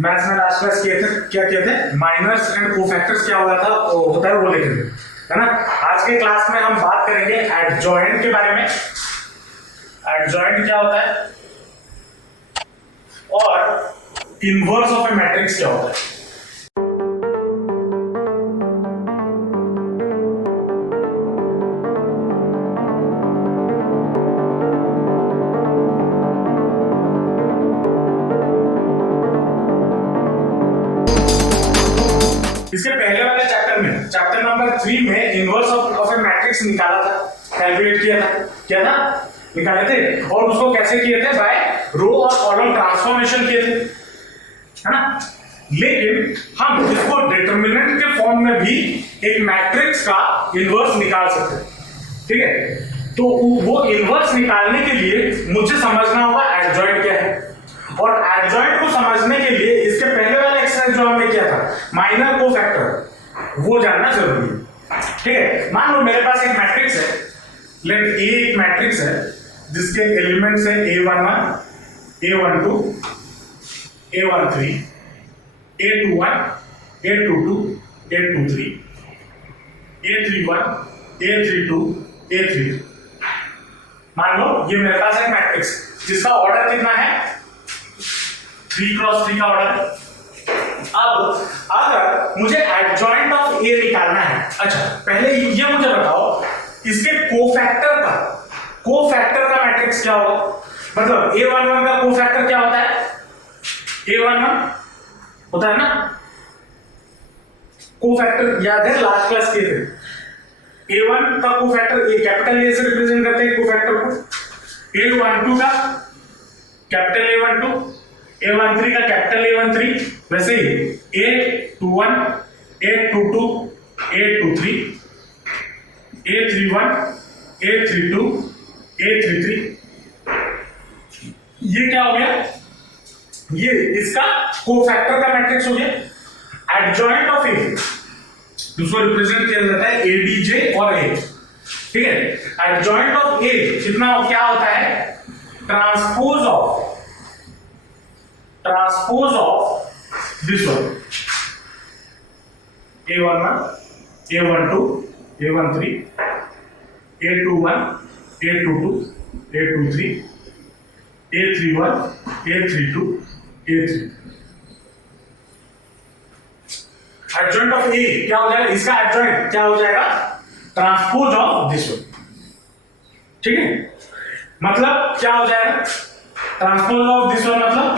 Maths में last class किए थे, क्या किए थे, माइनर्स एंड कोफैक्टर्स क्या होता है वो लेते थे, है ना। आज के क्लास में हम बात करेंगे एडजॉइंट के बारे में। एडजॉइंट क्या होता है और इनवर्स ऑफ ए मैट्रिक्स क्या होता है। इसके पहले वाले चैप्टर में, चैप्टर नंबर 3 में इनवर्स ऑफ ए मैट्रिक्स निकाला था, कैलकुलेट किया था, क्या था, निकाले थे। और उसको कैसे किए थे, बाय रो और कॉलम ट्रांसफॉर्मेशन किए थे, है ना। लेकिन हम इसको डिटरमिनेंट के फॉर्म में भी एक मैट्रिक्स का इनवर्स निकाल सकते हैं, ठीक है। तो वो इनवर्स निकालने के लिए मुझे समझना होगा एडजॉइंट क्या है, और एडजॉइंट को समझने के लिए इसके पहले वाला एक्सरसाइज जो हमने किया था माइनर कोफैक्टर, वो जानना जरूरी है, ठीक है। मान लो मेरे पास एक मैट्रिक्स है, लेट ए एक मैट्रिक्स है जिसके एलिमेंट्स है a11, a12, a13, a21, a22, a23, a31, a32, a33। मान लो ये मेरे पास एक मैट्रिक्स जिसका ऑर्डर कितना है, 3 क्रॉस 3 का ऑर्डर। अब अगर मुझे एडजॉइंट ऑफ ए निकालना है, अच्छा पहले ये मुझे बताओ इसके कोफैक्टर का मैट्रिक्स क्या होगा, मतलब a11 का कोफैक्टर क्या होता है, a11 होता है ना, कोफैक्टर याद है लास्ट क्लास के थे, a1 का कोफैक्टर, ये कैपिटल ए से रिप्रेजेंट करते हैं कोफैक्टर को, a12 का कैपिटल a12, a13 का कैपिटल a13, वैसे ही a21, a22, a23, a31, a32, a33, ये क्या हो गया, ये इसका कोफैक्टर का मैट्रिक्स हो गया। एडजॉइंट ऑफ ए उसको रिप्रेजेंट किया जाता है एडीजे और ए, ठीक है। एडजॉइंट ऑफ ए कितना क्या होता है, transpose of this one, a11, a12, a13, a21, a22, a23, a31, a32, a33। Adjoint of A क्या हो जाएगा, इसका एडजॉइंट क्या हो जाएगा, ट्रांसपोज ऑफ दिस वन, ठीक है। मतलब क्या हो जाएगा, ट्रांसपोज ऑफ दिस वन, मतलब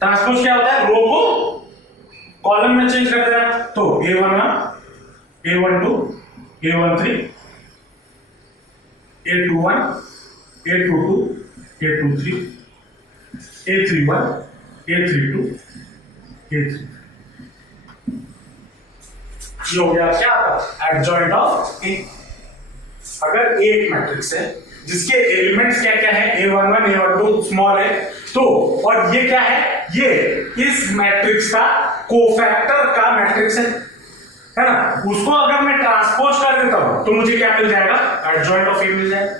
ट्रांसपोज क्या होता है, रो को कॉलम में चेंज कर देना। तो a11, a12, a13, a21, a22, a23, a31, a32, a33। ये हो गया क्या, एडजॉइंट ऑफ ए। अगर ए एक मैट्रिक्स है जिसके एलिमेंट्स क्या क्या है, a11, a12 स्मॉल है, तो और ये क्या है, ये इस मैट्रिक्स का कोफैक्टर का मैट्रिक्स है ना। उसको अगर मैं ट्रांसपोज कर देता हूं तो मुझे क्या मिल जाएगा, एडजॉइंट ऑफ ए मिल जाएगा।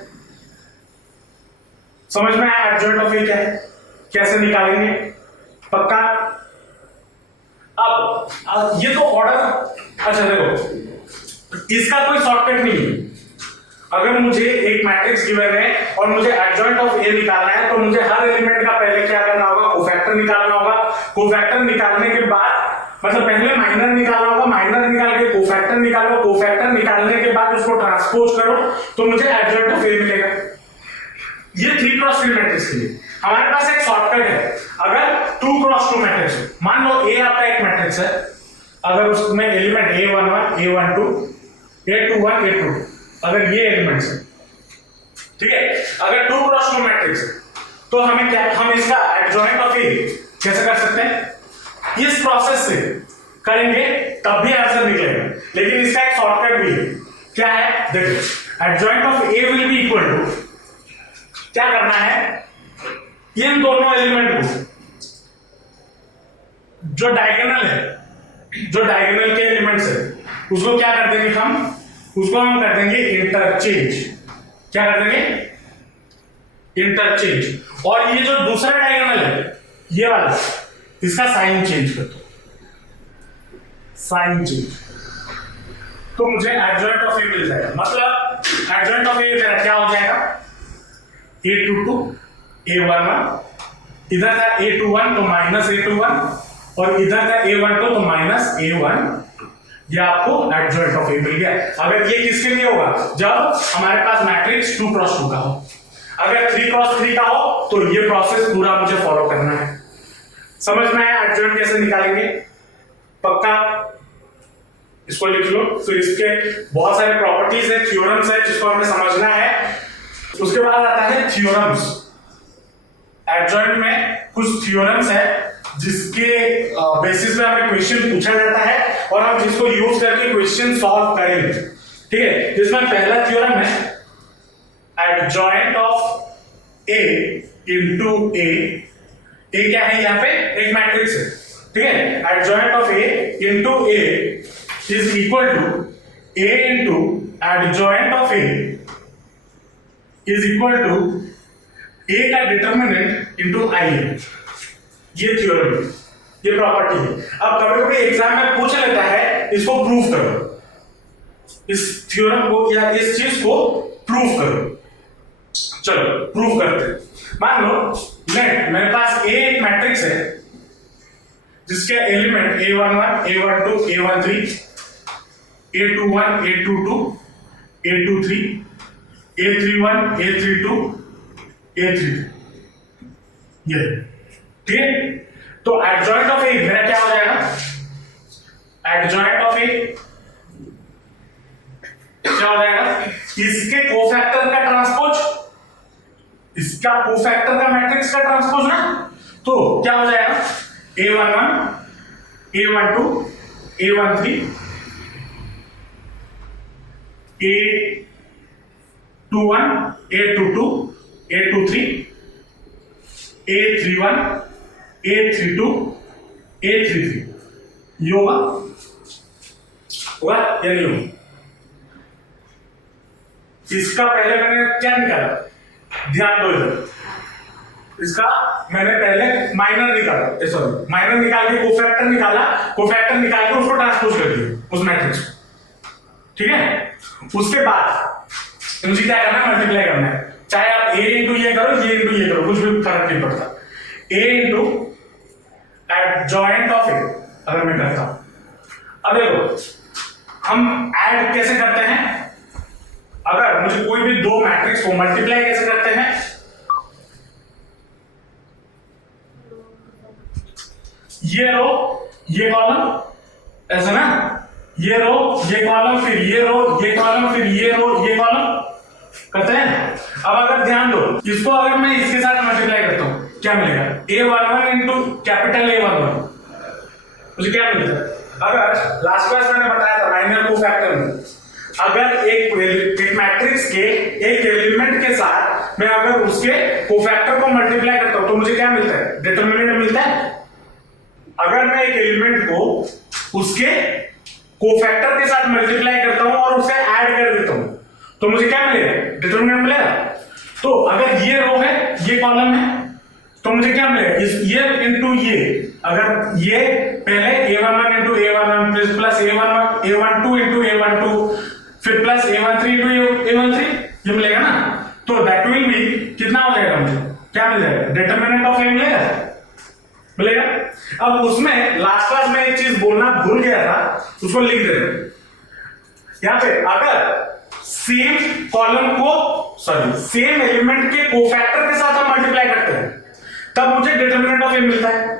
समझ में आया एडजॉइंट ऑफ ए क्या है, कैसे निकालेंगे, पक्का। अब ये तो ऑर्डर, अच्छा देखो इसका कोई शॉर्टकट नहीं है। अगर मुझे एक मैट्रिक्स गिवन है और मुझे एडजॉइंट ऑफ ए निकालना है तो मुझे हर एलिमेंट का पहले क्या करना होगा, कोफैक्टर निकालना होगा। कोफैक्टर निकालने के बाद, मतलब पहले माइनर निकालना होगा, माइनर निकाल के कोफैक्टर निकालो, कोफैक्टर निकालने के बाद उसको ट्रांसपोज करो तो मुझे एडजॉइंट ऑफ ए मिलेगा। ये 3 क्रॉस 3 मैट्रिक्स के लिए हमारे पास एक शॉर्टकट है। अगर 2 क्रॉस 2 मैट्रिक्स है, मान लो ए आपका एक मैट्रिक्स है, अगर उसमें element a11, a12, a21, a22, अगर ये एलिमेंट्स है, ठीक है, अगर 2 क्रॉस 2 मैट्रिक्स है तो हमें क्या, हम इसका एडजॉइंट ऑफ ए कैसे कर सकते हैं, इस प्रोसेस से करेंगे तब भी आंसर निकलेगा। लेकिन इसका एक शॉर्टकट भी है, क्या है, देखो adjoint of A will be equal to, क्या करना है, इन दोनों एलिमेंट को जो डायगोनल है, जो डायगोनल के एलिमेंट्स है, उसको क्या कर देंगे हम, उसको हम कर देंगे इंटरचेंज। क्या कर देंगे, इंटरचेंज। और ये जो दूसरा डायगोनल है, ये वाला, इसका साइन चेंज कर दो, साइन चेंज, तो मुझे एडजॉइंट ऑफ ए मिल जाएगा। मतलब एडजॉइंट ऑफ ए क्या हो जाएगा, A22 A11, इधर था A21 तो माइनस A21 और इधर था A12 तो माइनस A1। ये आपको एडजॉइंट ऑफ ए मिल गया। अगर ये किसके लिए होगा, जब हमारे पास मैट्रिक्स 2x2 का हो। अगर 3x3 का हो तो ये प्रोसेस पूरा मुझे फॉलो करना है। समझ में आया एडजॉइंट कैसे निकालेंगे? पक्का इसको लिख लो। तो इसके बहुत सारे प्रॉपर्टीज है, थ्योरम्स है जिसको हमें समझना है। उसके बाद आता है थ्योरम्स। एडजॉइंट में कुछ थ्योरम्स है जिसके बेसिस पे हमें क्वेश्चन पूछा जाता है और हम जिसको यूज करके क्वेश्चन सॉल्व करेंगे। ठीक है, जिसमें पहला थ्योरम है adjoint of A into A. A क्या है, यहाँ पे एक मैट्रिक्स है। ठीक है, adjoint of A into A is equal to A into adjoint of A is equal to A का डिटर्मिनेंट इंटू आई है। ये थ्योरम है, ये प्रॉपर्टी है। अब कभी कभी एग्जाम में पूछ लेता है इसको प्रूव करो, इस थ्योरम को या इस चीज को प्रूव करो। चलो प्रूव करते हैं। मान लो लेट मेरे पास ए एक मैट्रिक्स है जिसके element A11 A12 A13 A21 A22 A23 A31 A32 A33, ये ठीक है। तो एडजॉइंट ऑफ ए मेरा क्या हो जाएगा, एडजॉइंट ऑफ ए क्या हो जाएगा, इसके कोफैक्टर का ट्रांसपोज, इसका कोफैक्टर का मैट्रिक्स का ट्रांसपोज ना। तो क्या हो जाएगा, A11 A12 A13 A21 A22 A23 A31 A32 A33, ये होगा या नहीं होगा? इसका पहले मैंने क्या निकाला, ध्यान दो इधर। इसका मैंने पहले माइनर निकाला, सॉरी माइनर निकाल के कोफैक्टर निकाला, कोफैक्टर निकाल के उसको ट्रांसपोज कर दिया उस मैट्रिक्स को। ठीक है, उसके बाद मुझे क्या करना है, मल्टीप्लाई करना है। चाहे आप ए इंटू ये करो, ये इंटू ये करो, कुछ भी फर्क नहीं पड़ता। ए इंटू एडजॉइंट ऑफ ए अगर मैं करता हूं, अब देखो हम ऐड कैसे करते हैं। अगर मुझे कोई भी दो मैट्रिक्स को मल्टीप्लाई कैसे करते हैं, ये रो ये कॉलम ऐसा ना, ये रो ये कॉलम फिर ये रो ये कॉलम फिर ये रो ये कॉलम करते हैं। अब अगर ध्यान दो, इसको अगर मैं इसके साथ मल्टीप्लाई करता हूं क्या मिलेगा, A11 इंटू कैपिटल A11, मुझे क्या मिलता है। अगर लास्ट क्लास मैंने बताया था माइनर कोफैक्टर में, अगर एक मैट्रिक्स के एक एलिमेंट के साथ मैं अगर उसके कोफैक्टर को मल्टीप्लाई करता हूं तो मुझे क्या मिलता है, डिटरमिनेंट मिलता है। अगर मैं एक एलिमेंट को उसके कोफैक्टर के साथ मल्टीप्लाई करता हूं और उसे ऐड कर देता हूं तो मुझे क्या मिलेगा, डिटरमिनेंट मिलेगा। तो अगर ये रो है ये कॉलम है तो मुझे क्या मिलेगा, ये इंटू ये, अगर ये पहले A11 into A11 plus A12 into A12 फिर प्लस A13 इंटू A13, ये मिलेगा ना। तो दैट विल बी कितना हो जाएगा, मुझे क्या मिल जाएगा, डिटरमिनेंट ऑफ ए मिलेगा। अब उसमें लास्ट क्लास में एक चीज बोलना भूल गया था, उसको लिख दे रहे यहां पे। अगर सेम कॉलम को सॉरी सेम एलिमेंट के कोफैक्टर के साथ हम मल्टीप्लाई करते हैं तब मुझे डिटरमिनेंट ऑफ ए मिलता है।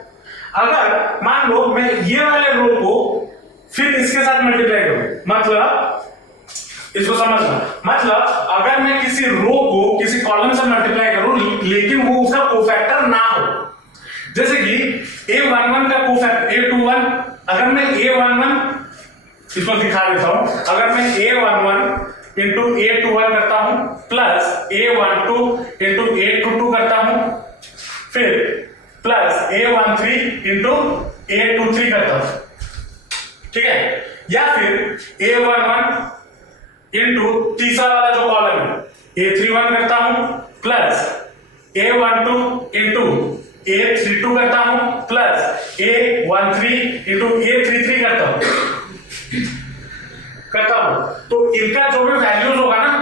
अगर मान लो मैं ये वाले रो को फिर इसके साथ मल्टीप्लाई करूं, मतलब इसको समझना, मतलब अगर मैं किसी रो को किसी कॉलम से मल्टीप्लाई करूं लेकिन वो उसका कोफैक्टर ना हो, जैसे कि A11 का कोफैक्टर A21, अगर मैं A11 इसको दिखा देता हूं, अगर मैं A11 इंटू A21 करता हूं प्लस A12 इंटू A22 करता हूं फिर प्लस A13 इंटू A23 करता हूं, ठीक है। या फिर A11 इंटू तीसरा वाला जो कॉलम है A31 करता हूं प्लस A12 इंटू A32 करता हूं प्लस A13 इंटू A33 करता हूं तो इनका जो भी वैल्यूज होगा ना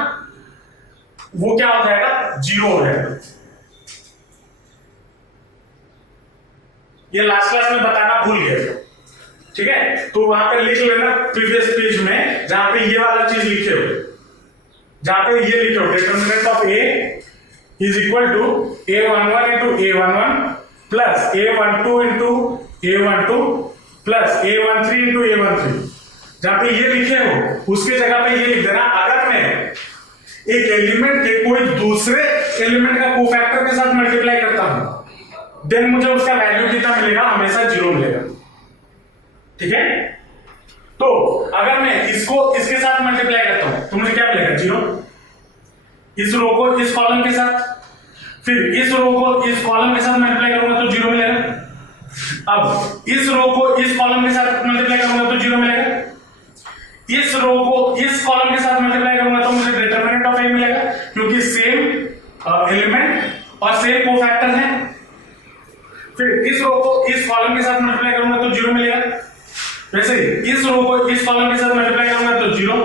वो क्या हो जाएगा, 0 हो जाएगा। ये लास्ट क्लास में बताना भूल गया, ठीक है, तो वहां पे लिख लेना प्रीवियस पेज में जहां पे ये वाला चीज लिखे हो, जहां पे ये लिखे हो determinant of A is equal to A11 into A11 plus A12 into A12 plus A13 into A13, जहां पे ये लिखे हो उसके जगह पे ये लिख देना। अगर मैं एक एलिमेंट के कोई दूसरे एलिमेंट का कोफैक्टर के साथ मल्टीप्लाई करता हूं देन मुझे उसका वैल्यू कितना मिलेगा, हमेशा 0 मिलेगा, ठीक है। तो अगर मैं इसको इसके साथ मल्टीप्लाई करता हूं तो मुझे क्या मिलेगा, 0। इस रो को इस कॉलम के साथ, फिर इस रो को इस कॉलम के साथ मल्टीप्लाई करूंगा तो 0 मिलेगा। अब इस रो को इस कॉलम के साथ मल्टीप्लाई करूंगा तो 0 मिलेगा। इस रो को इस कॉलम के साथ मल्टीप्लाई करूंगा तो मुझे डिटरमिनेंट ऑफ A मिलेगा, क्योंकि सेम एलिमेंट और सेम कोफैक्टर है। फिर इस रो को इस कॉलम के साथ मल्टीप्लाई करूंगा तो 0 मिलेगा। वैसे ही इस रो को इस कॉलम के साथ मल्टीप्लाई करूंगा तो 0,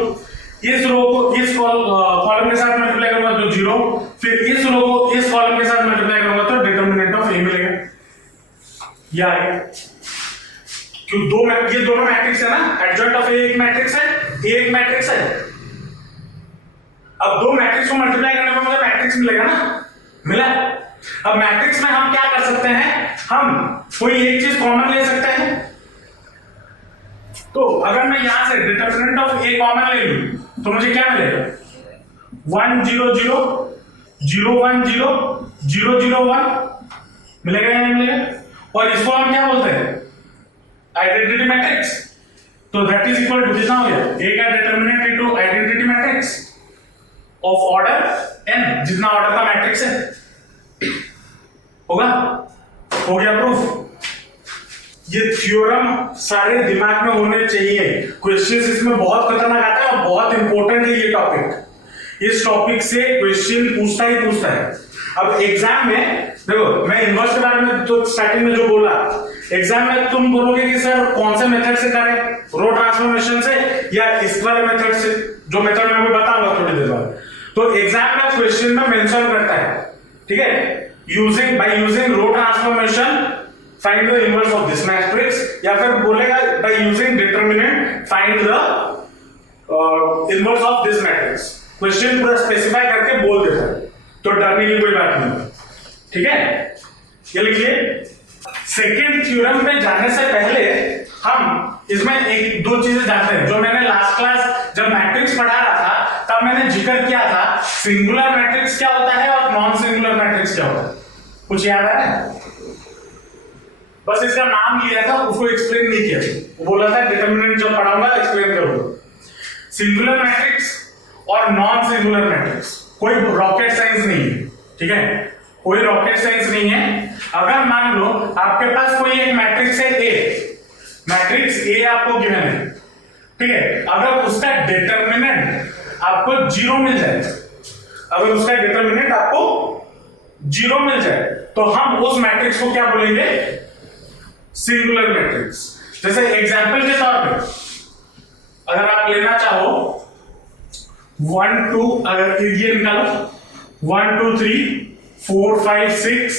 इस रो को इस कॉलम के साथ मल्टीप्लाई करूंगा तो 0, फिर इस रो को इस कॉलम के साथ मल्टीप्लाई करूंगा तो डिटरमिनेंट ऑफ A मिलेगा। ये आ गया, क्यों ये दोनों मैट्रिक्स है ना, एडजॉइंट ऑफ A एक मैट्रिक्स है, A एक मैट्रिक्स है। अब दो मैट्रिक्स को मल्टीप्लाई करने पर मुझे मैट्रिक्स मिलेगा ना, मिला। अब मैट्रिक्स में हम क्या कर सकते हैं, हम कोई एक चीज कॉमन ले सकते हैं। तो अगर मैं यहां से डिटरमिनेंट ऑफ A कॉमन ले लूं तो मुझे क्या मिलेगा, 1 0 0 0 1 0 0 0 1 मिलेगा या नहीं मिलेगा। और इसको हम क्या बोलते हैं, आइडेंटिटी मैट्रिक्स। तो दैट इज इक्वल टू कितना हो गया, A का determinant into identity matrix of order n, जितना ऑर्डर का मैट्रिक्स है होगा। हो गया प्रूफ। ये थ्योरम सारे दिमाग में होने चाहिए, क्वेश्चंस इसमें बहुत खतरनाक आता है और बहुत इंपॉर्टेंट है ये टॉपिक। इस टॉपिक से क्वेश्चन पूछता ही पूछता है। अब एग्जाम में देखो, मैं इनवर्स के बारे में तो स्टार्टिंग में जो बोला, एग्जाम में तुम बोलोगे कि सर कौन से मेथड से करें, रो ट्रांसफॉर्मेशन से या इस वाले मेथड से, जो मेथड मैं बताऊंगा थोड़ी देर बाद। तो एग्जाम में क्वेश्चन में मेंशन करता है, ठीक है, by using row transformation find the inverse of this matrix, या फिर बोलेगा by using determinant find the inverse of this matrix. Question पूरा स्पेसिफाई करके बोल देता है, तो डरने की कोई बात नहीं, ठीक है। ये लिखिए, सेकेंड थ्योरम पे जाने से पहले हम इसमें एक दो चीजें जानते हैं, जो मैंने लास्ट क्लास जब मैट्रिक्स पढ़ा रहा था तब मैंने जिक्र किया था। सिंगुलर मैट्रिक्स क्या होता है और नॉन सिंगुलर मैट्रिक्स क्या होता है, कुछ याद आ रहा है? बस इसका नाम लिया था, उसको एक्सप्लेन नहीं किया, बोला था डिटरमिनेंट जब पढ़ाऊंगा एक्सप्लेन करूंगा। सिंगुलर मैट्रिक्स और नॉन सिंगुलर मैट्रिक्स कोई रॉकेट साइंस नहीं है, ठीक है, कोई रॉकेट साइंस नहीं है। अगर मान लो आपके पास कोई एक मैट्रिक्स है A, मैट्रिक्स A आपको गिवन है, ठीक है, अगर उसका डिटरमिनेंट आपको 0 मिल जाए, अगर उसका डिटरमिनेंट आपको 0 मिल जाए तो हम उस मैट्रिक्स को क्या बोलेंगे, सिंगुलर मैट्रिक्स। जैसे एग्जांपल के तौर पे अगर आप लेना चाहो 1 2, अगर ये निकालो 1 2 3 4 5 6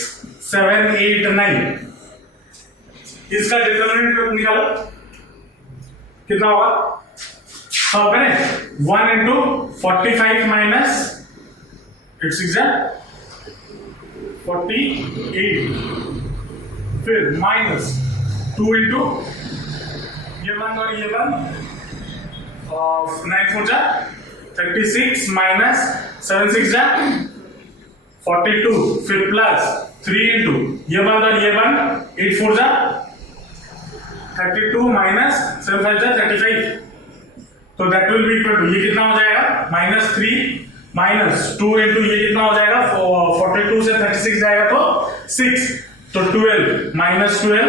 7 8 9, इसका डिटरमिनेंट निकालो कितना होगा। सब करें 1 इंटू 45 माइनस 48, फिर माइनस 2 इंटू ये 1 और ये 1, 9 4 जा 36 माइनस 7 6 जा 42, फिर प्लस 3 इंटू ये 1 और ये 1, 8 4 जा 32 माइनस 7 5 जा 35। तो that will be equal to, ये कितना हो जाएगा, -3 माइनस 2 इंटू ये कितना हो जाएगा, 42 से 36 जाएगा तो 6, तो 12 माइनस 12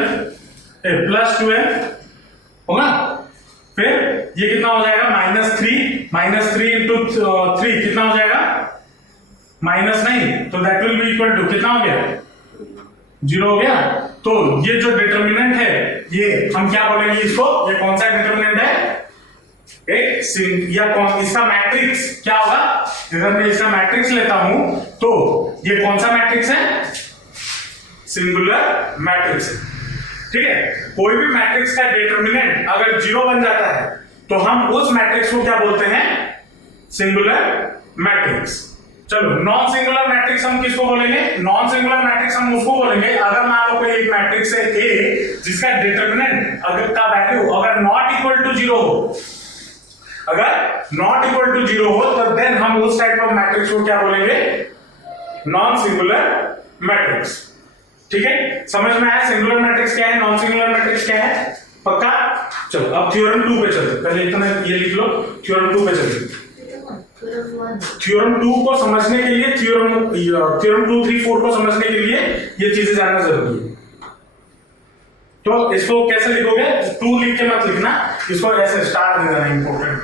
प्लस 12 होगा। फिर ये कितना हो जाएगा, -3 इंटू 3 कितना हो जाएगा, -9, तो that will be equal to कितना हो गया जीरो हो गया। तो ये जो डिटर्मिनेंट है ये हम क्या बोलेंगे इसको, ये कौन सा डिटर्मिनेंट है, या कौन इसका मैट्रिक्स क्या होगा, अगर मैं इसका मैट्रिक्स लेता हूं तो ये कौन सा मैट्रिक्स है, सिंगुलर मैट्रिक्स है। ठीक है, कोई भी मैट्रिक्स का डिटर्मिनेंट अगर जीरो बन जाता है तो हम उस मैट्रिक्स को क्या बोलते हैं, सिंगुलर मैट्रिक्स। चलो नॉन सिंगुलर मैट्रिक्स हम किसको बोलेंगे, नॉन सिंगुलर मैट्रिक्स हम उसको बोलेंगे अगर मान लो कोई एक मैट्रिक्स है ए जिसका डिटर्मिनेंट अगर का वैल्यू अगर नॉट इक्वल टू जीरो हो, अगर नॉट इक्वल टू जीरो हो तो देन हम उस टाइप ऑफ मैट्रिक्स को क्या बोलेंगे, नॉन सिंगुलर मैट्रिक्स। ठीक है, समझ में आया सिंगुलर मैट्रिक्स क्या है, नॉन सिंगुलर मैट्रिक्स क्या है, पक्का। चलो अब थ्योरम 2 पे चलते, पहले इतना ये लिख लो, थ्योरम 2 पे चलते। थ्योरम 2 को समझने के लिए थ्योरम 2 3 4 को समझने के लिए ये चीजें जानना जरूरी है। तो इसको कैसे लिखोगे, 2 लिख के मत लिखना, इसको ऐसे स्टार दे देना, इंपॉर्टेंट।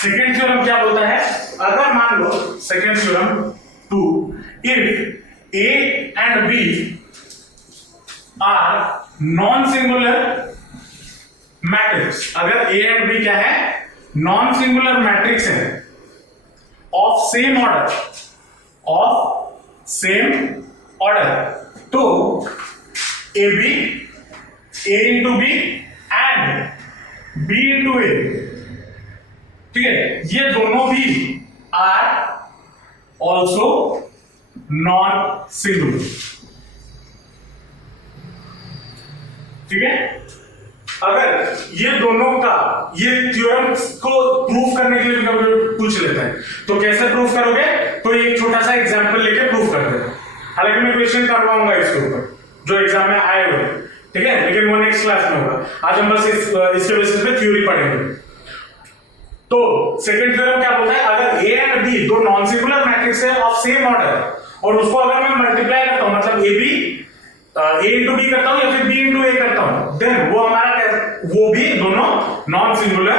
सेकंड थ्योरम क्या बोलता है, अगर मान लो second theorem 2 if A and B are non singular matrix, अगर ए एंड बी क्या है, नॉन सिंगुलर मैट्रिक्स है of same order, of same order, तो A B, A into B and B into A, ठीक है, ये दोनों भी आर ऑल्सो नॉन सिंगुलर। ठीक है, अगर ये दोनों का ये थ्योरम को प्रूफ करने के लिए पूछ लेता है तो कैसे प्रूफ करोगे, तो एक छोटा सा एग्जांपल लेके प्रूफ कर दो। हालांकि मैं क्वेश्चन करवाऊंगा इसके ऊपर जो एग्जाम में आए हुए, ठीक है, लेकिन वो नेक्स्ट क्लास में होगा। आज हम बस इसके बेसिस पे थ्योरी पढ़ेंगे। तो सेकंड थ्योरम क्या बोलता है, अगर ए एंड बी दो नॉन सिंगुलर मैट्रिक्स है ऑफ सेम ऑर्डर और उसको अगर मैं मल्टीप्लाई करता हूं, मतलब A B A into B करता हूं या फिर बी इंटू ए करता हूं, देन वो हमारा वो भी दोनों नॉन सिंगुलर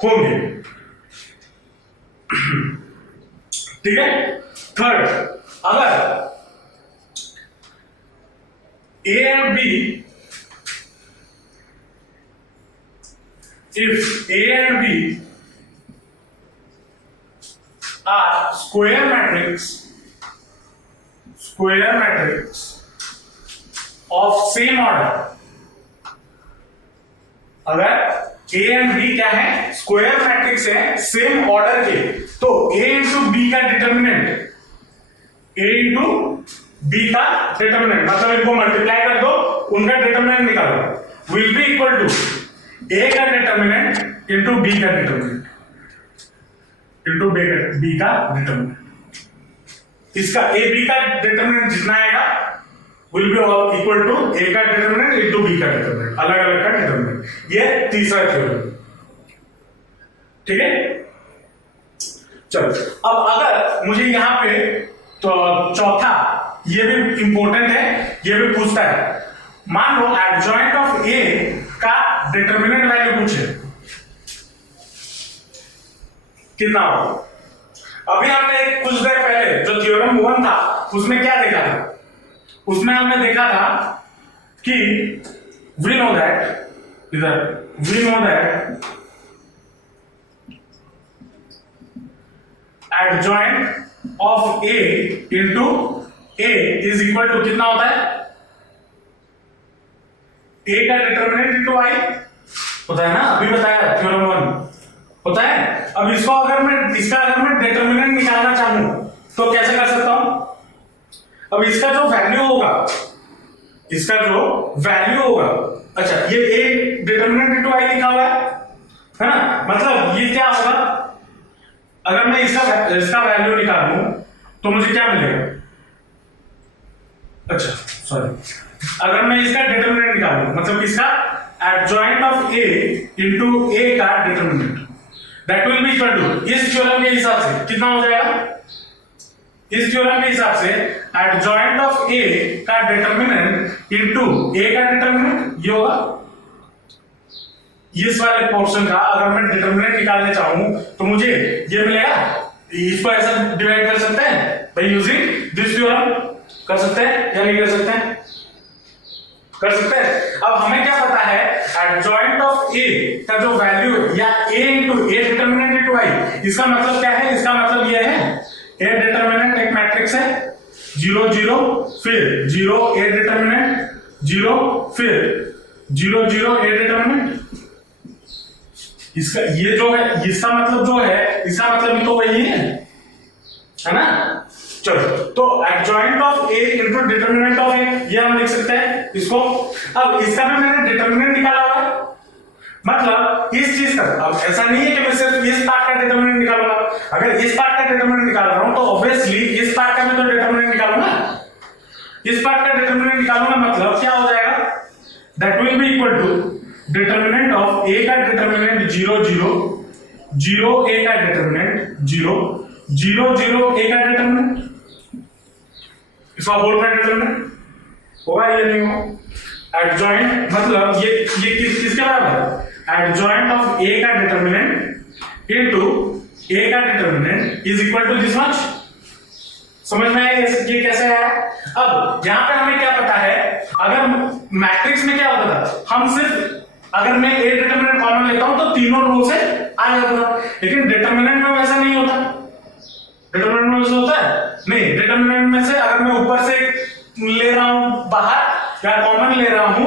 होंगे। ठीक है, थर्ड, अगर A and B, if A and B are square matrix of same order, अगर ए एंड बी क्या है, स्क्वायर मैट्रिक्स है सेम ऑर्डर के, तो ए इंटू बी का डिटर्मिनेंट, ए इंटू बी का डिटर्मिनेंट, मतलब इनको मल्टीप्लाई कर दो, उनका डिटर्मिनेंट निकालो, will be equal to A का डिटर्मिनेंट इंटू बी का डिटर्मिनेंट, इंटू बी का डिटर्मिनेंट। इसका ए बी का डिटर्मिनेंट जितना आएगा will be equal to A का डिटर्मिनेंट इंटू बी का डिटर्मिनेंट, अलग अलग का डिटर्मिनेंट। ये तीसरा थ्योरम। ठीक है, चलो अब अगर मुझे यहां पे तो चौथा, ये भी इंपॉर्टेंट है, ये भी पूछता है, मान लो एडजॉइंट ऑफ ए का डिटर्मिनेंट वैल्यू पूछे, कितना हो। अभी हमने कुछ देर पहले जो थ्योरम 1 था उसमें क्या देखा था, उसमें हमने देखा था कि we know that adjoint of A into A is equal to कितना होता है, ए का डिटर्मिनेंट इंटू आई होता है ना, अभी बताया थ्योरम 1 होता है। अब इसको अगर मैं डिटर्मिनेंट निकालना चाहूं तो कैसे कर सकता हूं, अब इसका जो वैल्यू होगा, अच्छा ये ए डिटर्मिनेंट इंटू आई लिखा हुआ है ना, मतलब ये क्या होगा, अगर मैं इसका वैल्यू निकालूं तो मुझे क्या मिलेगा, अच्छा सॉरी, अगर मैं इसका डिटर्मिनेंट निकालूं मतलब इसका adjoint of A into A का determinant, that will be equal to, इस थ्योरम के हिसाब से कितना हो जाएगा, इस थ्योरम के हिसाब से एडजॉइंट ऑफ ए का डिटर्मिनेंट इनटू ए का डिटर्मिनेंट, ये होगा इस वाले पोर्शन का, अगर मैं डिटर्मिनेंट निकालने चाहूं तो मुझे ये मिलेगा, इसको ऐसा डिवाइड कर सकते हैं भाई यूजिंग दिस थ्योरम, कर सकते हैं या नहीं कर सकते हैं, कर सकते हैं। अब हमें क्या पता है, एडजॉइंट ऑफ ए का जो वैल्यू है या a into A determinant into I, इसका मतलब क्या है, इसका मतलब ये है ए डिटर्मिनेंट एक मैट्रिक्स है 0 0 फिर 0 ए डिटर्मिनेंट 0 फिर 0 0 ए डिटर्मिनेंट। इसका ये जो है, इसका मतलब जो है, इसका मतलब तो वही है ना। चलो, तो adjoint of A into determinant of A, ये हम लिख सकते हैं इसको। अब इसका भी मैंने डिटर्मिनेंट निकाला हुआ है, मतलब इस चीज का। अब ऐसा नहीं है कि मैं सिर्फ इस पार्ट का डिटर्मिनेंट निकालूंगा। अगर इस पार्ट का डिटर्मिनेंट निकाल रहा हूं तो ऑब्वियसली इस पार्ट का भी तो डिटर्मिनेंट निकालूंगा। इस पार्ट का डिटर्मिनेंट निकालूंगा मतलब क्या हो जाएगा, that will be equal to determinant of A का डिटर्मिनेंट 0 0 0 ए का डिटर्मिनेंट 0 0 0 ए का डिटर्मिनेंट, इसका होल का डिटर्मिनेंट होगा, ये नहीं हो। एडजॉइंट मतलब ये किसके बराबर है, एडजॉइंट ऑफ ए का डिटर्मिनेंट इनटू ए का determinant is equal to this much. समझ में आया ये कैसे है। अब यहां पे हमें क्या पता है, अगर मैट्रिक्स में क्या होता था, हम सिर्फ अगर मैं ए डिटर्मिनेंट कॉमन लेता हूं तो तीनों रो से आ जाता था, लेकिन डिटर्मिनेंट में वैसा नहीं होता। डिटर्मिनेंट में वैसा होता है नहीं, डिटर्मिनेंट में से अगर मैं ऊपर से ले रहा हूं बाहर या कॉमन ले रहा हूं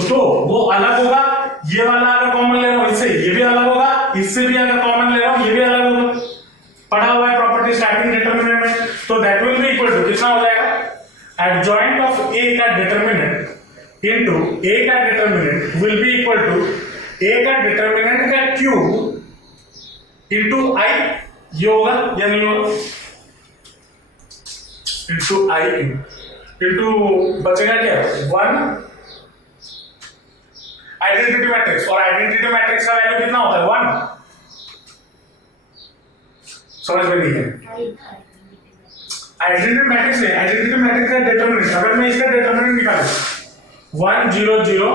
तो वो अलग होगा। ये वाला अगर कॉमन ले रहा हूं इससे, ये भी अलग होगा, इससे भी अगर कॉमन ले रहा हूं ये भी अलग होगा। पढ़ा हुआ है प्रॉपर्टी स्टार्टिंग डिटर्मिनेंट में। तो that will be equal to कितना हो जाएगा, एडजॉइंट ऑफ ए का डिटर्मिनेंट इनटू ए का determinant will be equal to A का डिटर्मिनेंट का क्यूब इनटू आई, ये होगा या नहीं होगा, इनटू आई इनटू बचेगा क्या 1 आइडेंटिटी मैट्रिक्स, और आइडेंटिटी मैट्रिक्स का वैल्यू कितना होता है 1। समझ में नहीं है, आइडेंटिटी मैट्रिक्स है, आइडेंटिटी मैट्रिक्स का डिटरमिनेंट। अगर मैं इसका डिटरमिनेंट निकालूं 1 0 0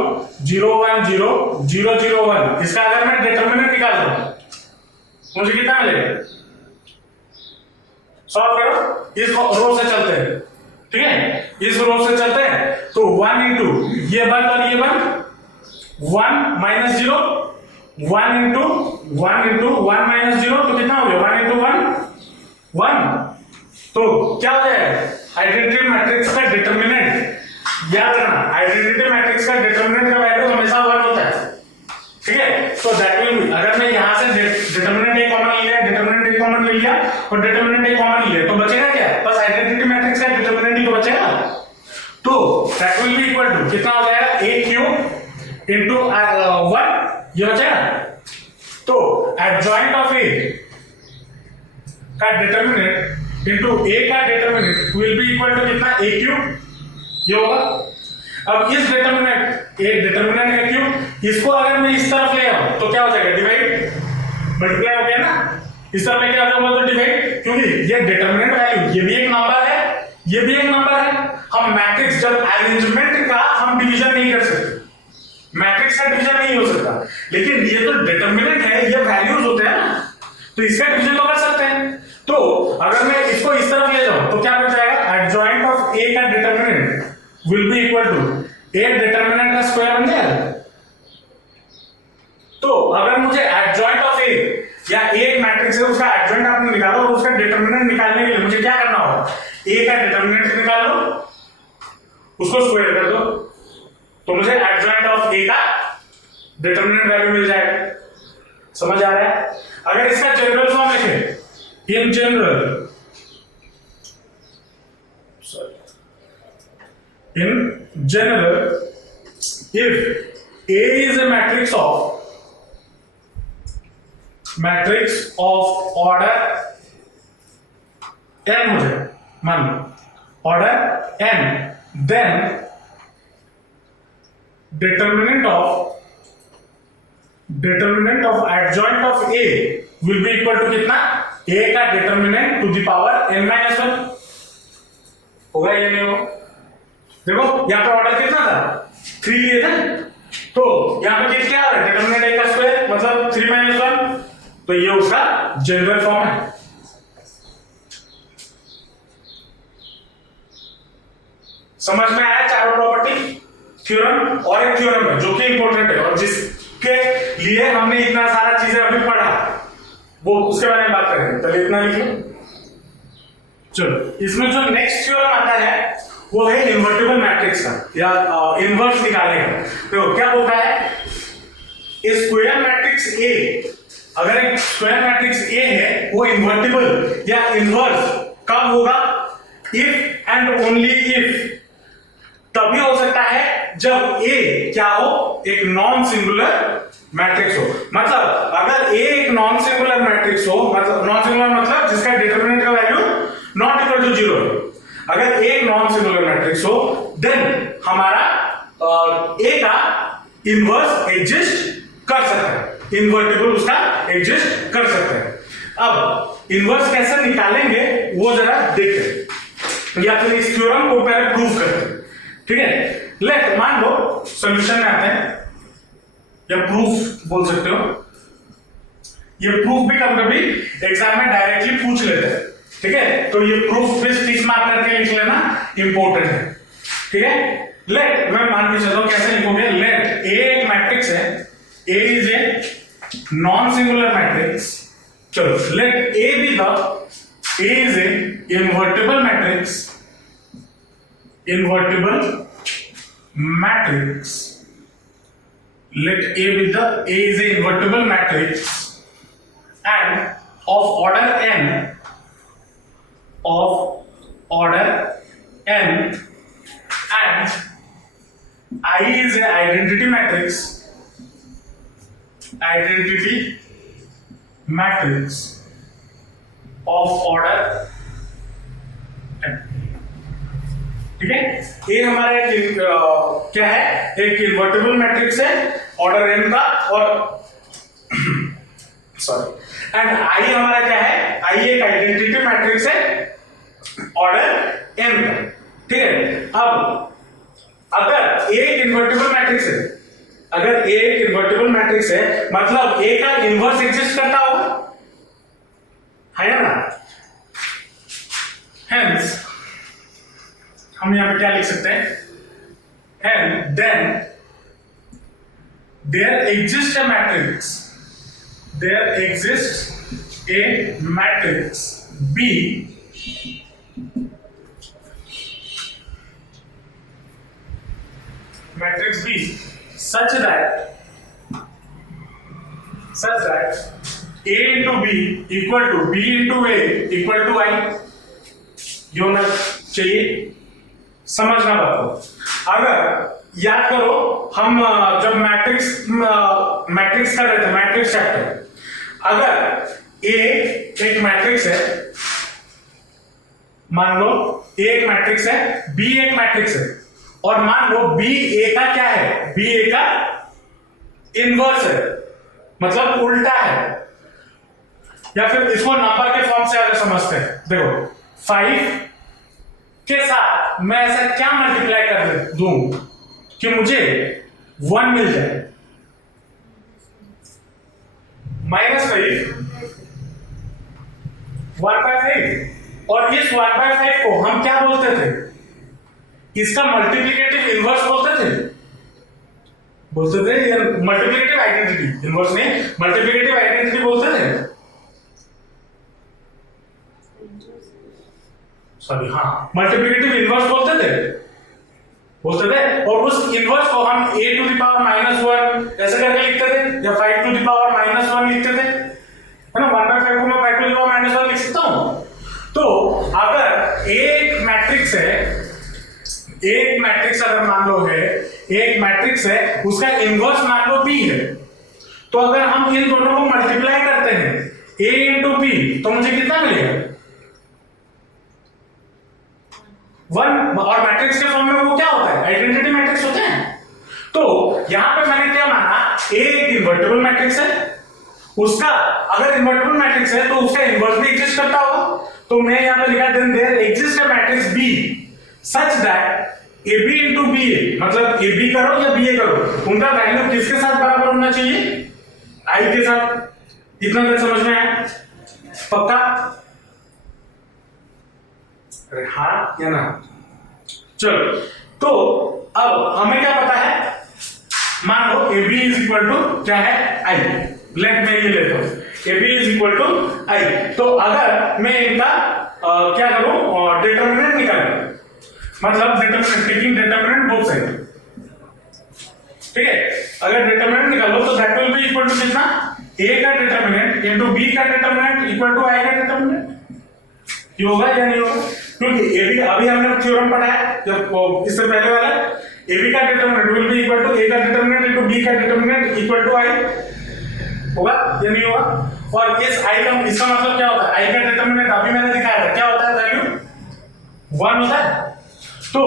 0 1 0 0 0 1, इसका अगर मैं डिटरमिनेंट निकाल दूं मुझे कितना मिलेगा, सॉल्व करो। इस रो से चलते हैं, ठीक है, इस रो से चलते हैं तो 1 इंटू ये 1 और ये 1 माइनस 0 1 इंटू 1 माइनस 0 तो कितना हो गया 1 इंटू 1 तो क्या हो जाएगा, आइडेंटिटी मैट्रिक्स का डिटरमिनेंट। याद रखना, आइडेंटिटी मैट्रिक्स का डिटरमिनेंट का वैल्यू हमेशा 1 होता है, ठीक है। तो दैट विल बी, अगर मैं यहां से डिटरमिनेंट ए कॉमन लिया, डिटरमिनेंट ए कॉमन ले लिया और डिटरमिनेंट ए कॉमन लिया तो बचेगा क्या, बस आइडेंटिटी मैट्रिक्स का डिटरमिनेंट ही तो बचेगा। तो that will be equal to कितना हो जाएगा, ए क्यूब इंटू 1, ये बचेगा। तो एडजॉइंट ऑफ ए का डिटरमिनेंट इंटू ए का determinant will be equal to कितना, ए क्यूब, ये होगा। अब इस डिटरमिनेंट, ए डिटरमिनेंट का क्यूब, इसको अगर मैं इस तरफ ले आऊं तो क्या हो जाएगा, डिवाइड, मल्टीप्लाई हो गया ना। इस तरफ लेके आ जाऊंगा तो डिवाइड, क्योंकि ये डिटरमिनेंट वैल्यू, ये भी एक नंबर है, ये भी एक नंबर है। हम मैट्रिक्स जब अरेंजमेंट का हम डिवीजन नहीं कर सकते, मैट्रिक्स का डिवीजन नहीं हो सकता, लेकिन ये तो डिटरमिनेंट है, ये वैल्यूज होते हैं ना, तो इसका डिवीजन तो कर सकते हैं। तो अगर मैं इसको इस तरफ ले जाऊं तो क्या बन जाएगा, एडजॉइंट ऑफ ए का determinant will be equal to A determinant का स्क्वायर बन जाएगा। तो अगर मुझे एडजॉइंट ऑफ ए या एक मैट्रिक्स है उसका एडजॉइंट आपने निकाला और उसका डिटरमिनेंट निकालने के लिए मुझे क्या करना होगा, ए का डिटरमिनेंट निकाल लो, उसको स्क्वायर कर दो, तो मुझे एडजॉइंट ऑफ ए का डिटरमिनेंट वैल्यू मिल जाएगा। समझ आ रहा है। अगर इसका जनरल फॉर्म लिखें, in general, if A is a matrix of order n, मुझे मान लो order n, then determinant of adjoint of A will be equal to कितना, A का determinant to the power n-1 होगा, ये नहीं हो। देखो यहां पे ऑर्डर कितना था, 3 लिए थे, तो यहां पे क्या आ रहा है, डिटरमिनेंट ए का स्क्वायर मतलब 3 - 1, तो ये उसका जनरल फॉर्म है। समझ में आया चारों प्रॉपर्टी। थ्योरम और एक थ्योरम है जो कि इंपॉर्टेंट है और जिसके लिए हमने इतना सारा चीजें अभी पढ़ा, वो उसके बारे में बात करेंगे। तो इतना लिख लो। चलो, इसमें जो नेक्स्ट थ्योरम आता है वो है इन्वर्टिबल मैट्रिक्स का, या इनवर्स निकालने का। तो क्या बोलता है, स्क्वायर मैट्रिक्स ए, अगर एक स्क्वायर मैट्रिक्स ए है वो इन्वर्टिबल या इनवर्स कब होगा, इफ एंड ओनली इफ, तभी हो सकता है जब ए क्या हो, एक नॉन सिंगुलर मैट्रिक्स हो। मतलब अगर ए एक नॉन सिंगुलर मैट्रिक्स हो, मतलब नॉन सिंगुलर मतलब जिसका डिटरमिनेंट का वैल्यू नॉट इक्वल टू 0 है, अगर एक नॉन सिंगुलर मैट्रिक्स हो, देन हमारा ए का इनवर्स एग्जिस्ट कर सकता है, इन्वर्टिबल उसका एग्जिस्ट कर सकता है। अब इनवर्स कैसे निकालेंगे वो जरा देखते हैं, या फिर इस थ्योरम को पहले प्रूव करते हैं। ठीक है, लेट मान लो सॉल्यूशन में आते हैं, या प्रूफ बोल सकते हो। ये प्रूफ भी कभी कभी एग्जाम में डायरेक्टली पूछ लेते हैं। ठीक है, तो ये प्रूफ भी टिक मार्क करके लिख लेना, इंपॉर्टेंट है। ठीक है, लेट मैं मान के चलता हूं, कैसे लिखोगे, लेट ए एक मैट्रिक्स है, A is a non singular matrix. चलो, let A be the, A is a invertible matrix, invertible matrix. Let A be the, A is a invertible matrix and of order n, of order n, and I is a identity matrix, identity matrix of order n. ठीक है, ये हमारा एक क्या है, एक invertible matrix है order n का, और सॉरी, एंड आई हमारा क्या है, आई एक आइडेंटिटी मैट्रिक्स है ऑर्डर n का। ठीक है, अब अगर ए एक इन्वर्टिबल मैट्रिक्स है, अगर ए एक इन्वर्टिबल मैट्रिक्स है मतलब ए का इनवर्स एग्जिस्ट करता होगा, है ना। हेंस हम यहां पे क्या लिख सकते हैं, and then there exists a matrix, there exists a matrix B matrix B such that A into B equal to B into A equal to I, ये होना चाहिए। समझना बात को, अगर याद करो हम जब मैट्रिक्स कर रहे थे, मैट्रिक्स चैप्टर, अगर ए एक मैट्रिक्स है, मान लो ए एक मैट्रिक्स है, बी एक मैट्रिक्स है, और मान लो बी ए का क्या है, बी ए का इनवर्स है, मतलब उल्टा है, या फिर इसको नंबर के फॉर्म से अगर समझते हैं, देखो 5 के साथ मैं ऐसा क्या मल्टीप्लाई कर दूं कि मुझे 1 मिल जाए, -5 1/5, और इस 1/5 को हम क्या बोलते थे, इसका मल्टीप्लिकेटिव इनवर्स बोलते थे मल्टीप्लिकेटिव आइडेंटिटी, इनवर्स नहीं, मल्टीप्लिकेटिव आइडेंटिटी बोलते थे, सॉरी, हाँ, मल्टीप्लिकेटिव इनवर्स बोलते थे, और उस इनवर्स को हम a टू द पावर -1 ऐसे करके लिखते थे, या 5 टू द पावर -1 लिखते थे, है ना। 1/5 को मैं 5 टू द पावर -1 लिख सकता हूं। तो अगर एक मैट्रिक्स है, एक मैट्रिक्स अगर मान लो है, एक मैट्रिक्स है, उसका इनवर्स मान लो b है, तो अगर हम इन दोनों को मल्टीप्लाई करते हैं a इंटू b, तो मुझे कितना मिलेगा, 1, और मैट्रिक्स के फॉर्म में वो क्या होता है, आइडेंटिटी मैट्रिक्स होते हैं। तो यहां पे मैंने क्या माना, ए एक इन्वर्टिबल मैट्रिक्स है, उसका अगर इन्वर्टिबल मैट्रिक्स है तो उसका इनवर्स भी एग्जिस्ट करता होगा, तो मैं यहां पे लिखा then there exist a matrix B such that A B into B A, मतलब ए बी करो या बी ए करो, उनका वैल्यू किसके साथ बराबर होना चाहिए, आई के साथ। इतना तक समझ में आया, पक्का, अरे हाँ या ना। चलो, तो अब हमें क्या पता है, मान लो A B is equal to क्या है, आई। लेट मैं ये लेता हूं, A B is equal to I. तो अगर मैं इनका क्या करूं, डिटरमिनेंट निकालूं, मतलब determinant, taking determinant both side, ठीक है। अगर डिटरमिनेंट निकालो तो that will be equal to कितना, ए का डिटरमिनेंट इनटू बी का डिटरमिनेंट इक्वल टू आई का डिटरमिनेंट। ये होगा या नहीं होगा, क्योंकि ए बी अभी हमने थ्योरम पढ़ा है जब इससे पहले वाला, ए बी का determinant will be equal to A का डिटरमिनेंट इनटू बी का डिटरमिनेंट इक्वल टू आई। होगा या नहीं होगा। और इस आई का, इसका मतलब क्या होता है, आई का डिटरमिनेंट अभी मैंने दिखाया था क्या होता है, वैल्यू 1 होता है। तो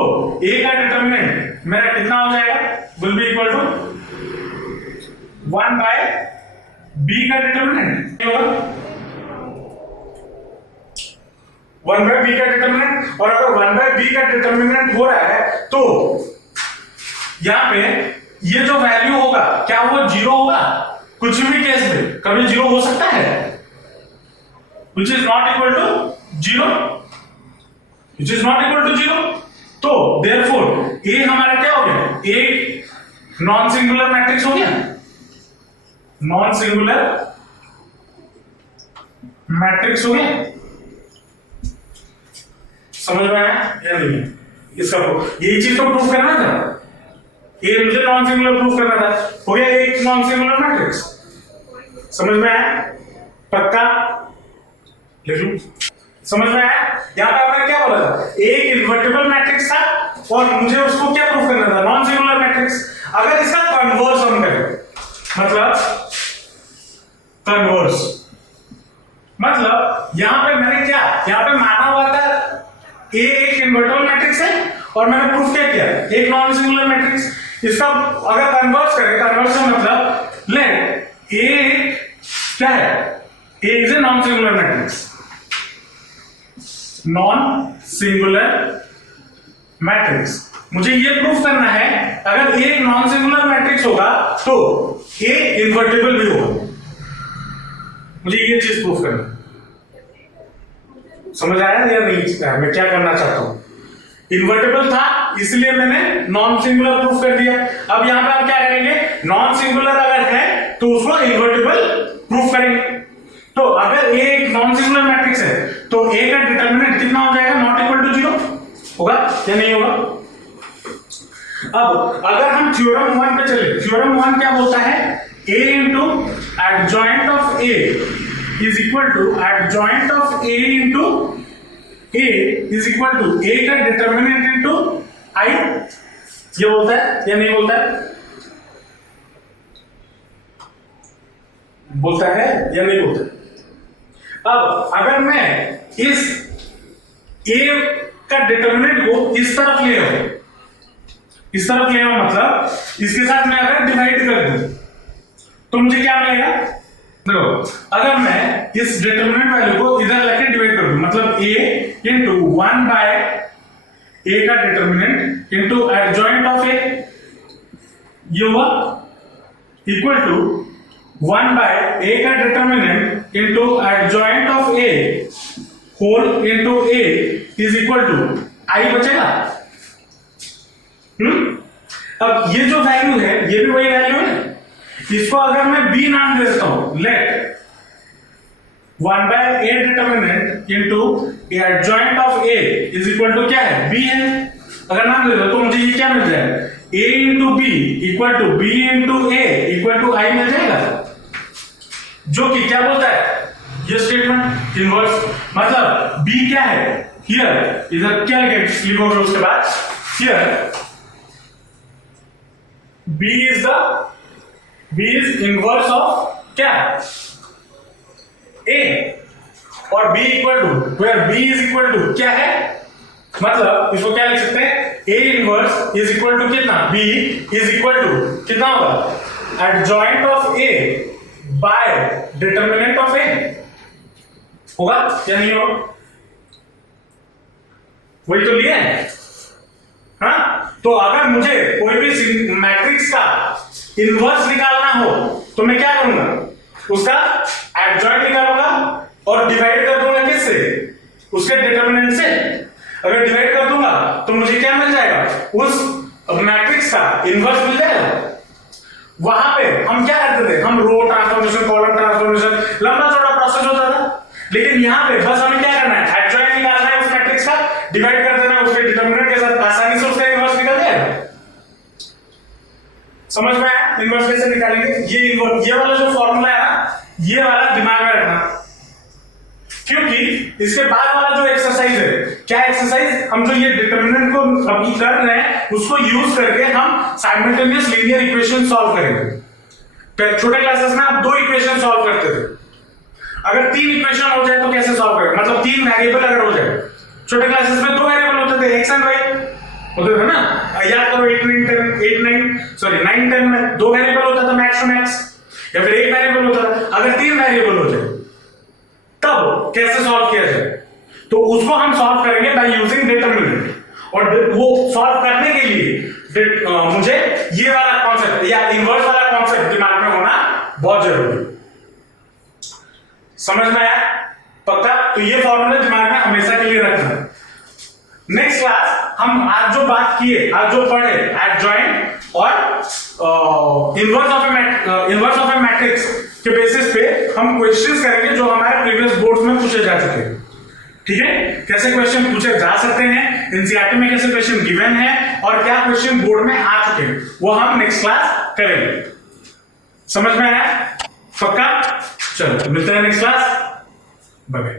ए का डिटरमिनेंट मेरा कितना हो जाएगा, will be equal to 1 by B का डिटरमिनेंट, होगा 1 बाय बी का डिटरमिनेंट। और अगर 1 बाय बी का डिटरमिनेंट हो रहा है तो यहां पे ये जो वैल्यू होगा क्या वो जीरो होगा, कुछ भी केस में कभी जीरो हो सकता है, which is not equal to 0, which is not equal to 0। तो therefore A हमारा क्या हो गया, एक नॉन सिंगुलर मैट्रिक्स हो गया, नॉन सिंगुलर मैट्रिक्स हो गया। समझ में आया या नहीं, इसका यही चीज तो प्रूफ करना था, ये मुझे नॉन सिंगुलर प्रूफ करना था, हो गया एक नॉन सिंगुलर मैट्रिक्स। समझ में आया, पक्का लिख लूं, समझ में आया। यहां पे आपने क्या बोला था, एक इन्वर्टिबल मैट्रिक्स था और मुझे उसको क्या प्रूफ करना था, नॉन सिंगुलर मैट्रिक्स। अगर इसका कन्वर्स हम करें, मतलब कन्वर्स, मतलब यहां पे मैंने क्या, यहां पे माना हुआ था ए एक इन्वर्टिबल मैट्रिक्स है और मैंने प्रूफ क्या किया, एक नॉन सिंगुलर मैट्रिक्स। इसका अगर कन्वर्स करें, कन्वर्स का मतलब लेट ए क्या है, A is a non singular matrix, non singular matrix. मुझे ये प्रूफ करना है अगर ए एक नॉन सिंगुलर मैट्रिक्स होगा तो ए इन्वर्टिबल भी होगा, मुझे ये चीज प्रूफ करना है। समझ आया या नहीं, मैं क्या करना चाहता हूं, इन्वर्टिबल था इसलिए मैंने नॉन सिंगुलर प्रूफ कर दिया। अब यहां पे आप क्या करेंगे, नॉन सिंगुलर अगर है तो उसको इन्वर्टिबल प्रूफ करेंगे। तो अगर ए एक नॉन सिंगुलर मैट्रिक्स है तो ए का डिटरमिनेंट कितना हो जाएगा, नॉट इक्वल टू 0 होगा या नहीं होगा। अब अगर हम थ्योरम 1 पे चले, थ्योरम 1 क्या बोलता है, a into adjoint of a is equal to adjoint of a into a is equal to a का डिटरमिनेंट इंटू i। ये बोलता है या नहीं बोलता है, बोलता है या नहीं बोलता है। अब अगर मैं इस a का डिटरमिनेंट को इस तरफ ले आऊं, इस तरफ ले आऊं मतलब इसके साथ मैं अगर डिवाइड कर दूं तो मुझे क्या मिलेगा, देखो अगर मैं इस डिटरमिनेंट वैल्यू को इधर लेके डिवाइड कर दूं मतलब a इंटू 1 बाय a का determinant into adjoint of a, ये हुआ इक्वल टू 1 बाय a का determinant into adjoint of a whole into a is equal to i बचेगा। अब ये जो वैल्यू है ये भी वही वैल्यू है, इसको अगर मैं b नाम दे देता हूं, let 1 by a determinant into adjoint of a is equal to क्या है, b है। अगर नाम दे दो तो मुझे ये क्या मिल जाएगा, a into B equal to b इंटू a इक्वल टू i मिल जाएगा, जो कि क्या बोलता है ये स्टेटमेंट इनवर्स। मतलब b क्या है, हियर इधर क्या लिखोगे उसके बाद, here b is inverse of क्या, a और b equal to where b is equal to क्या है, मतलब इसको क्या लिख सकते हैं, a inverse is equal to कितना, b इज इक्वल टू कितना होगा, adjoint of a by determinant of a, होगा या नहीं होगा, वही तो लिया है। हाँ, तो अगर मुझे कोई भी मैट्रिक्स का इनवर्स निकालना हो तो मैं क्या करूंगा, उसका एडजॉइंट निकालूंगा और डिवाइड कर दूंगा किससे, उसके डिटरमिनेंट से। अगर डिवाइड कर दूंगा तो मुझे क्या मिल जाएगा, उस अब मैट्रिक्स का इनवर्स मिल जाएगा। वहां पे हम क्या करते थे, हम रो ट्रांसफॉर्मेशन, कॉलम ट्रांसफॉर्मेशन, लंबा चौड़ा प्रोसेस होता था। लेकिन यहां पे बस हमें क्या करना है, एडजॉइंट निकालना है उस मैट्रिक्स का, डिवाइड कर देना उसके डिटरमिनेंट के साथ, आसानी से उसका इनवर्स निकल जाएगा। समझ में आया इनवर्स कैसे निकालेंगे? ये इनवर्स, ये वाला जो फॉर्मूला है ना, ये वाला दिमाग में रखना, क्योंकि इसके बाद वाला जो एक्सरसाइज है, क्या एक्सरसाइज, हम जो ये डिटरमिनेंट को अभी कर रहे हैं उसको यूज करके हम साइमल्टेनियस लीनियर इक्वेशन सॉल्व करेंगे। छोटे क्लासेस में आप 2 इक्वेशन सॉल्व करते थे, अगर 3 इक्वेशन हो जाए तो कैसे सॉल्व करें, मतलब 3 वेरिएबल अगर हो जाए। छोटे क्लासेस में 2 वेरिएबल होते थे, एक्स एंड वाई होते थे ना, याद करो 9 10 में 2 वेरिएबल होता था मैक्स टू मैक्स, या फिर 1 वेरिएबल होता था। अगर 3 वेरिएबल हो जाए तब कैसे सॉल्व किया जाए, तो उसको हम सॉल्व करेंगे बाय यूजिंग डिटरमिनेंट। और वो सॉल्व करने के लिए मुझे ये वाला कॉन्सेप्ट या इनवर्स वाला कॉन्सेप्ट दिमाग में होना बहुत जरूरी है। समझ में आया? पक्का? तो ये फॉर्मूला दिमाग में हमेशा के लिए रखना। नेक्स्ट क्लास हम आज जो बात किए, आज जो पढ़े एडजॉइंट और इनवर्स ऑफ ए मैट्रिक्स के बेसिस पे हम क्वेश्चंस करेंगे जो हमारे प्रीवियस बोर्ड्स में पूछे जा चुके हैं। ठीक है, कैसे क्वेश्चन पूछे जा सकते हैं, एनसीईआरटी में कैसे क्वेश्चन गिवन है और क्या क्वेश्चन बोर्ड में आ चुके हैं, वो हम नेक्स्ट क्लास करेंगे। समझ में आया? पक्का? चलो मिलते हैं नेक्स्ट क्लास, बाय बाय।